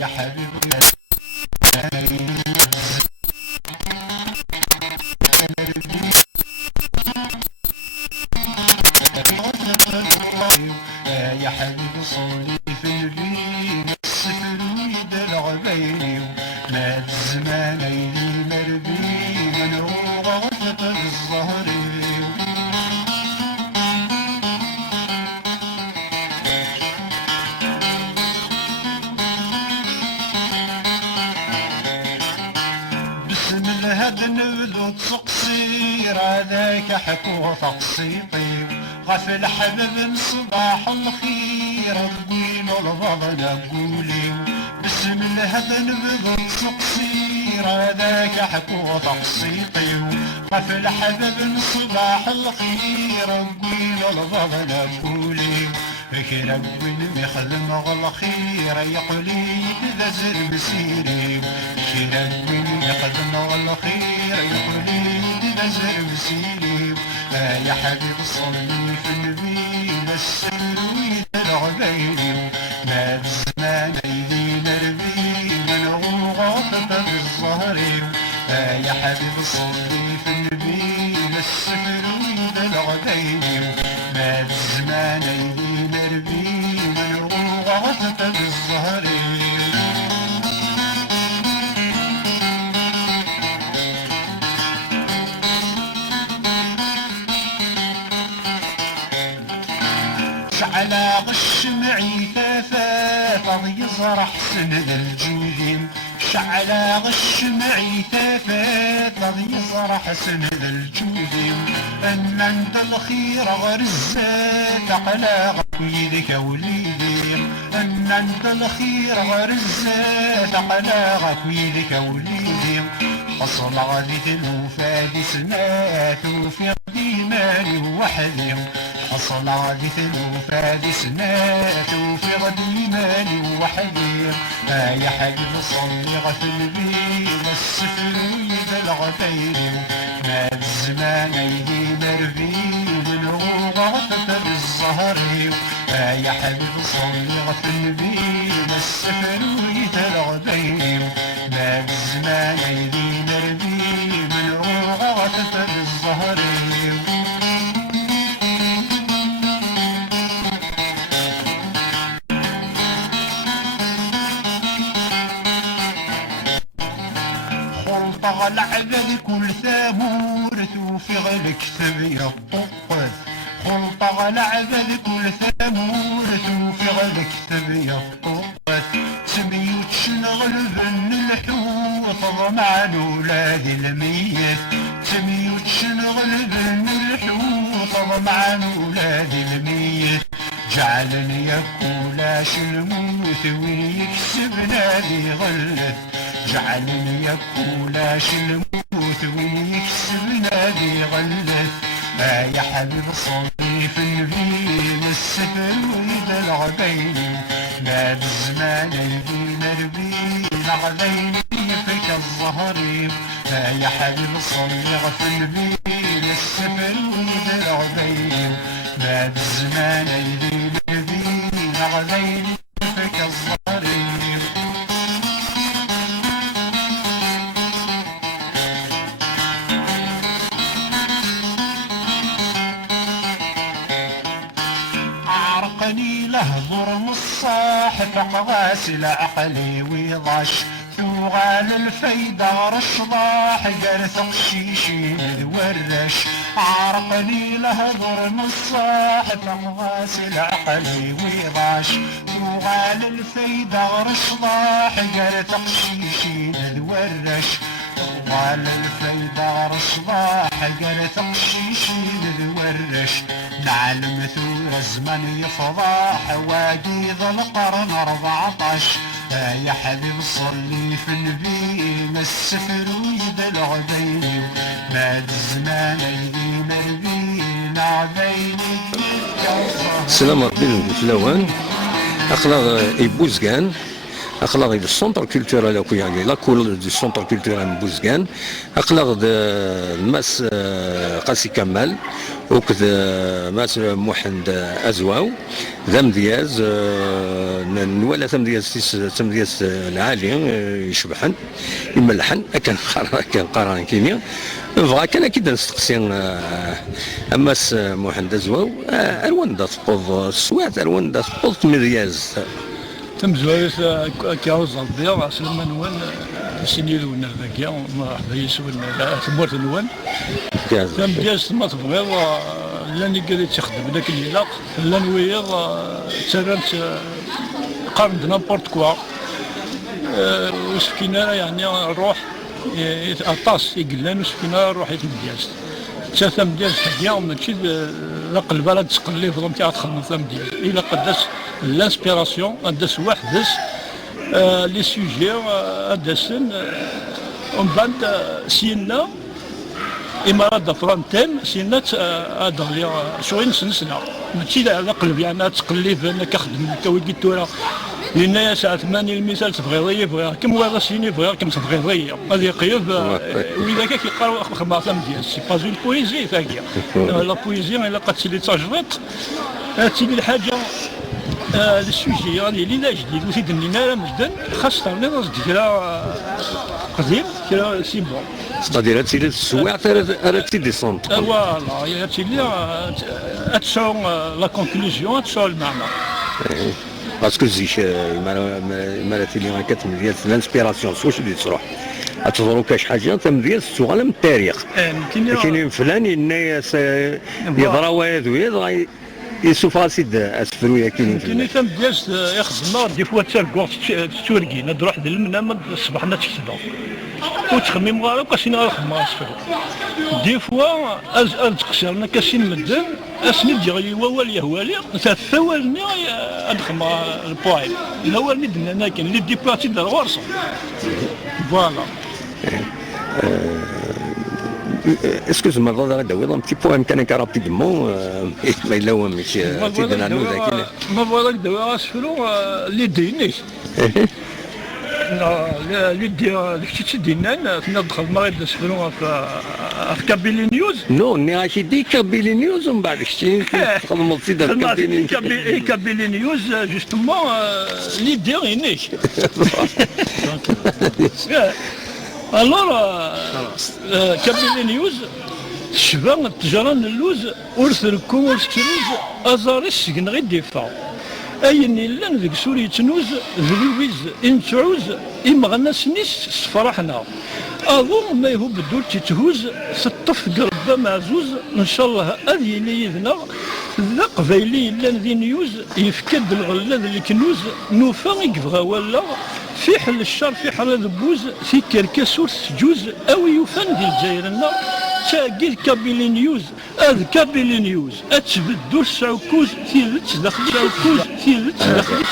يا حبيبي يا حبيبي صلي في البيت السفر ويدلع بيني مات الزمان ايدي مربي من هو غفت الظهر بسم الهد نبذو تقصير هذاك حكو تقسيطي غفل حبب صباح الخير تقول البضن قولي بسم الهد نبذو تقصير هذاك حكو تقسيطي غفل حبب صباح الخير تقول البضن قولي كرب يخدم الخير يقولي بذزر مسيري كرب يخدم الخير يقولي بذزر مسيري يا حبيب صلي في النبي السر ويدلع بيني ما بالزمان ايدي نربي من غوغاطة بالظهر يا حبيب صلي في النبي السر ويدلع بيني ما بالزمان ايدي نربي من غوغاطة بالظهر على غش معي ثافات يزرح سند الجودين شعل غش معي ثافات يزرح سند الجودين ان انت الخير غرزات على غيدك وليدي ان انت الخير غرزات على غيدك وليدي حصل غدي الوفاد سنات وفي ديماني وحدي حصل غدي الوفاد سنات وفي غدي مالي وحدي يا حبيب صلي غفل بي السفر ويدلع بيني ما الزمان ايدي مربي من غوغاطة بالظهر يا حبيب صلي غفل بي السفر ويدلع بيني ما الزمان ايدي مربي من غوغاطة بالظهر خلطة العبد كل ثامور توفي الكتب يطقث خلطة العبد كل ثامور توفي الكتب يطقث سميوت شنغل بن الحوت ضمع ولاد الميت سميوت شنغل بن الحوت ضمع ولاد الميت جعلني يكولاش الموت ويكسب نادي غلث جعلني يكولاش الموت ويكسب نادي غلث يا حبيب صلي في النبي السفر ويدلع بيني ما بالزمان ايدي مربي عليني فيك الظهري يا حبيب صلي في النبي السفر ويدلع بيني ما بالزمان ايدي مربي عليني فيك الظهري عرقني لهضر مصاحف غاسل عقلي ويضاش ثوغال الفيدة رشضاح قرث قشيشي ورش عرقني لهضر مصاحف غاسل عقلي ويضاش ثوغال الفيدة رشضاح قرث قشيشي ورش ثوغال الفيدة رشضاح قرث قشيشي ورش نعلم ثور الزمن يفضاح واجيض القرن 14 يا حبيب صلي في النبي السفر ويدلع بيني ما الزمان ايدي مربينا بيني السلام ربي الفلاوان اخلاق يبوزكان أخلاق دو السونتر كولتورال يعني لا كولور دو السونتر كولتورال بوزكان أخلاق الماس قاسي كمال وكذ ماس محمد أزواو ذم دياز ولا ثم دياز العالي يشبحن يملحن كان قران كيميا بغا كان اكيد نستقسي اماس محمد أزواو الوان دا تقض السوات الوان دا تقض تمدياز تم زوايا كاوز البيض سلمان نوان سينيلون ذاكيا مرحبا يسون ثمورت نوان تم دياز ما تبغيض لاني قاعد تخدم ذاك الليل لا نويض تسرنت قارنت نابورت كوا وسكينا يعني نروح اطاس يقلان وسكينا نروح يتمدياز ثم دياز اليوم ماشي لقل البلد تقلي في ضمتي تخدم ثم دياز الى قداش لانسبيراسيون قداش وحدس لي سوجي قداسن ومن بعد سينا امارات دفران تيم سينا ادغلي شوين سنسنا ماشي على قلب يعني تقليف انا كخدم كوي تورا لان يا ساعه 8 المثال تبغي يبغي كم هذا سيني يبغي كم تبغي هذه قيف واذا كيقراو خدمه ديال سي با اون بويزي ثاقيه لا بويزي الا قد تسلي تجربت تسلي الحاجه السوجي يعني اللي جديد وسيد لنا مجدا خاصه لنا كرا قديم كرا سيمبل ستادير تسير السواع تي ديسونت فوالا يا تسير اتسون لا كونكلوزيون اتسون المعنى باسكو زيش ما تيلي كتم ديال الانسبيراسيون سواش اللي تروح تظهروا كاش حاجه تم ديال السؤال من التاريخ كاين فلان يضرا ويضرا يسوف اسيد اسفرويا كاين ثم دياس يخدم دي فوا تسرقوا تسورقي نروح للمنام الصباح نتكسدوا وتخمم غير كاسين نخدم اسفرو دي فوا تقصرنا كاسين مدن اسني ديالي ووال يهوالي ثوالني ادخل البوين الاول ندنا انا كاين لي ديبلاتي ديال الغرصه فوالا اسكوز-moi غادا ويضا بتي بوام كان رابيدمون ما الا هو ماشي تيدنا نو ذاك ما فوالا دابا اسفرو لي ديني اللي ديك تدينا ندخل المغرب نسفروا في كابيلي نيوز نو ني دي كابيلي نيوز ومن بعد شتي تخدموا في كابيلي نيوز جوستومون اللي ديريني الور كابيلي نيوز شبان التجران اللوز ورثركم ورثكنوز ازاري السجن غير ديفا اين لان ذيك سوريا تنوز ذلويز انتعوز امغنا سنيس فرحنا اظن ما يهو بدول تتهوز سطف قربه معزوز ان شاء الله هذه اللي يذنا ذا قبايلي لان ذي نيوز يفكد الغلاد اللي كنوز نوفا يقفغا ولا في حل الشر في حل ذبوز في كركاس ورث او يوفان ديال الجزائر تاقي كابيلي نيوز هذا كابيلي نيوز اتبدو السعكوز في داخل السعكوز في داخل